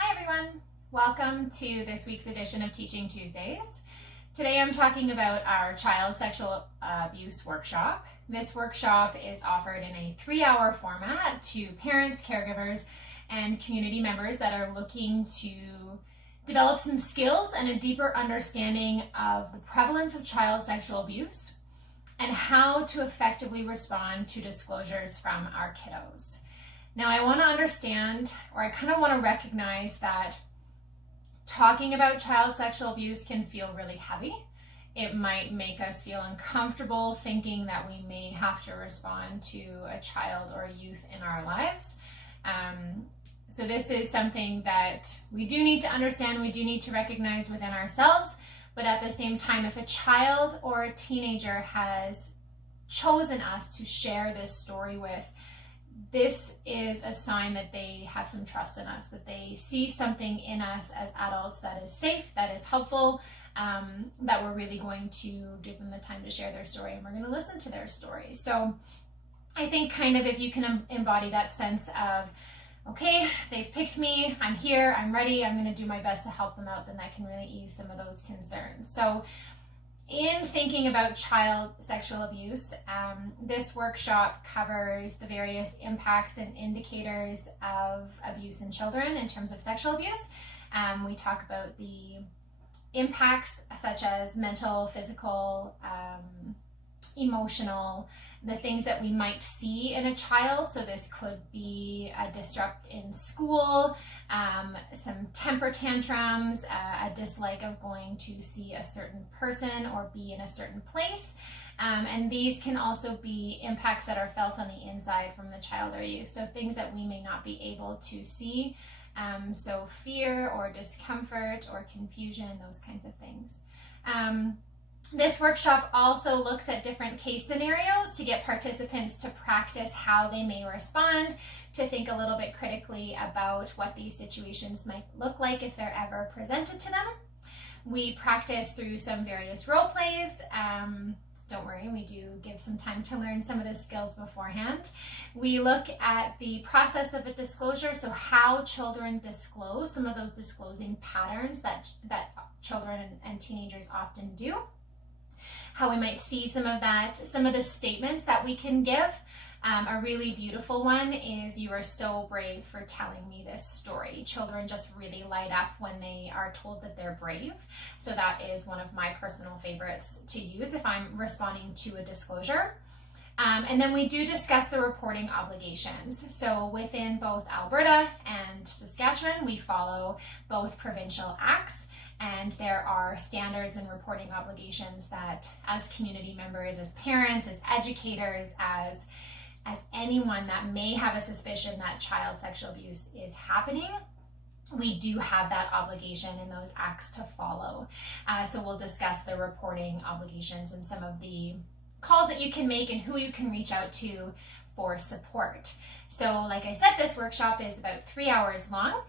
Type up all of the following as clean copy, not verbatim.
Hi everyone! Welcome to this week's edition of Teaching Tuesdays. Today I'm talking about our child sexual abuse workshop. This workshop is offered in a 3-hour format to parents, caregivers, and community members that are looking to develop some skills and a deeper understanding of the prevalence of child sexual abuse and how to effectively respond to disclosures from our kiddos. Now, I want to understand, or I kind of want to recognize that talking about child sexual abuse can feel really heavy. It might make us feel uncomfortable thinking that we may have to respond to a child or a youth in our lives. So this is something that we do need to understand, we do need to recognize within ourselves, but at the same time, if a child or a teenager has chosen us to share this story with, this is a sign that they have some trust in us, that they see something in us as adults that is safe, that is helpful, that we're really going to give them the time to share their story and we're going to listen to their story. So I think kind of if you can embody that sense of, okay, they've picked me, I'm here, I'm ready, I'm going to do my best to help them out, then that can really ease some of those concerns. So in thinking about child sexual abuse, this workshop covers the various impacts and indicators of abuse in children in terms of sexual abuse. We talk about the impacts such as mental, physical, emotional, the things that we might see in a child. So this could be a disrupt in school, some temper tantrums, a dislike of going to see a certain person or be in a certain place. And these can also be impacts that are felt on the inside from the child or youth. So things that we may not be able to see. So fear or discomfort or confusion, those kinds of things. This workshop also looks at different case scenarios to get participants to practice how they may respond, to think a little bit critically about what these situations might look like if they're ever presented to them. We practice through some various role plays. Don't worry, we do give some time to learn some of the skills beforehand. We look at the process of a disclosure, so how children disclose, some of those disclosing patterns that children and teenagers often do. How we might see some of that, some of the statements that we can give. A really beautiful one is, "You are so brave for telling me this story." Children just really light up when they are told that they're brave. So that is one of my personal favorites to use if I'm responding to a disclosure. And then we do discuss the reporting obligations. So within both Alberta and Saskatchewan, we follow both provincial acts. And there are standards and reporting obligations that as community members, as parents, as educators, as anyone that may have a suspicion that child sexual abuse is happening, we do have that obligation in those acts to follow. So we'll discuss the reporting obligations and some of the calls that you can make and who you can reach out to for support. So like I said, this workshop is about 3 hours long.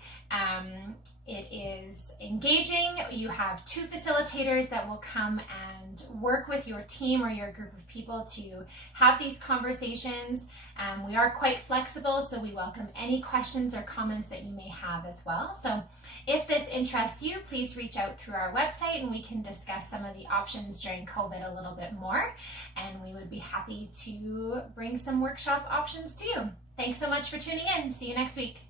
It is engaging. You have 2 facilitators that will come and work with your team or your group of people to have these conversations. We are quite flexible, so we welcome any questions or comments that you may have as well. So if this interests you, please reach out through our website and we can discuss some of the options during COVID a little bit more. And we would be happy to bring some workshop options to you. Thanks so much for tuning in. See you next week.